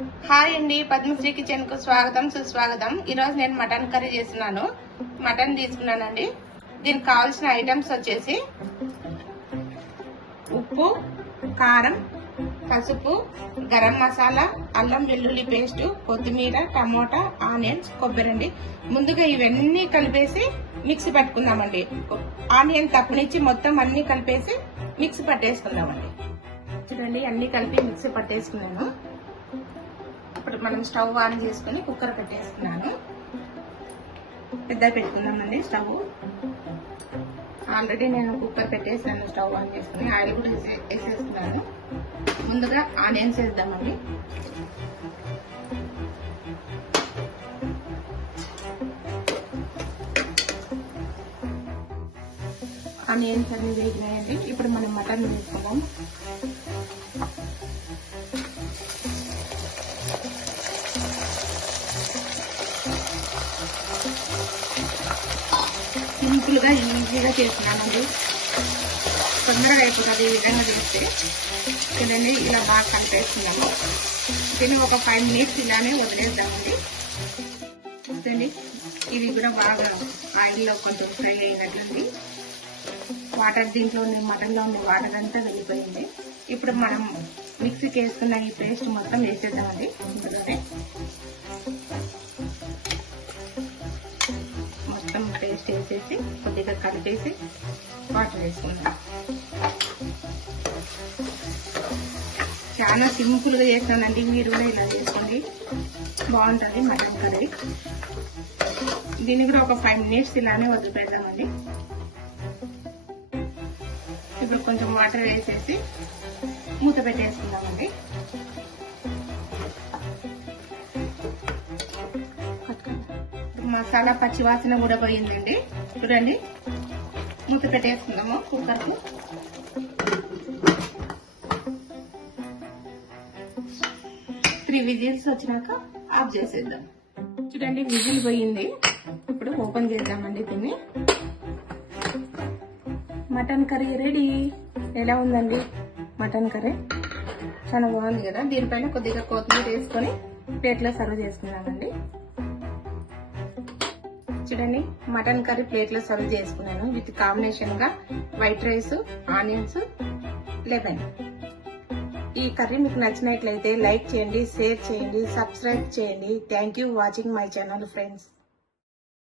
Hi అండి, Padmashri kitchen కు స్వాగతం సుస్వాగతం. ఈరోజు నేను మటన్ కర్రీ చేస్తున్నాను. మటన్ తీసుకున్నానండి. దీనికి కావాల్సిన ఐటమ్స్ వచ్చేసి ఉప్పు, కారం, పసుపు, గరం మసాలా, అల్లం వెల్లుల్లి పేస్ట్, కొత్తిమీర, టమోటా, ఆనియన్స్, కొబ్బరి అండి. ముందుగా ఇవన్నీ కలిపేసి మిక్సీ పట్టుకుందామండి. ఆనియన్ తప్పనిచ్చి మొత్తం అన్ని కలిపేసి మిక్సీ పట్టేసుకుందామండి. చూడండి, అన్ని కలిపి మిక్సీ పట్టేసుకున్నాను. ఇప్పుడు మనం స్టవ్ ఆన్ చేసుకుని కుక్కర్ పెట్టేసుకున్నాను. పెద్ద పెట్టుకుందామండి స్టవ్. ఆల్రెడీ నేను కుక్కర్ పెట్టేసాను. స్టవ్ ఆన్ చేసుకుని ఆయిల్ కూడా వేసేస్తున్నాను. ముందుగా ఆనియన్స్ వేద్దామండి. ఆనియన్స్ అన్ని వేగినాయండి. ఇప్పుడు మనం మటన్ వేసుకుందాం. సింపుల్ గా ఈజీగా చేస్తున్నానండి. తొందరగా అయిపోతుంది ఈ విధంగా చేస్తే. చూడండి, ఇలా బాగా కలిపేస్తున్నాము. దీన్ని ఒక 5 minutes ఇలానే వదిలేద్దామండి. చూడండి, ఇది కూడా బాగా ఆయిల్లో కొంచెం ఫ్రై అయినట్లుంది. వాటర్ దీంట్లో ఉన్న మటన్లో ఉన్న వాటర్ అంతా వెళ్ళిపోయింది. ఇప్పుడు మనం మిక్సీకి వేసుకున్న ఈ పేస్ట్ మొత్తం వేసేద్దామండి. ఇందులోనే మొత్తం పేస్ట్ వేసేసి కొద్దిగా కలిపేసి వాటర్ వేసుకుందాం. చాలా సింపుల్ గా చేస్తానండి. మీరు కూడా ఇలా చేసుకోండి, బాగుంటుంది మటన్ కర్రీ. దీన్ని కూడా ఒక 5 minutes ఇలానే వదిలిపెడదామండి. ఇప్పుడు కొంచెం వాటర్ వేసేసి మూత పెట్టేసుకుందామండి. మసాలా పచ్చివాసన కూడా పోయిందండి. చూడండి, మూత పెట్టేసుకుందాము కుక్కర్ కు. త్రీ విజిల్స్ వచ్చినాక ఆఫ్ చేసేద్దాం. చూడండి, విజిల్ పోయింది. ఇప్పుడు ఓపెన్ చేద్దామండి దీన్ని. Mutton curry ready. ఎలా ఉందండి మటన్ కర్రీ? చాలా బాగుంది కదా. దీనిపైన కొద్దిగా కొత్తిమీర వేసుకొని ప్లేట్లో సర్వ్ చేసుకున్నానండి. చూడండి, మటన్ కర్రీ ప్లేట్లో సర్వ్ చేసుకున్నాను. విత్ కాంబినేషన్ గా వైట్ రైస్, ఆనియన్స్, లెమన్. ఈ కర్రీ మీకు నచ్చినట్లయితే లైక్ చేయండి, షేర్ చేయండి, సబ్స్క్రైబ్ చేయండి. Thank you watching my channel friends.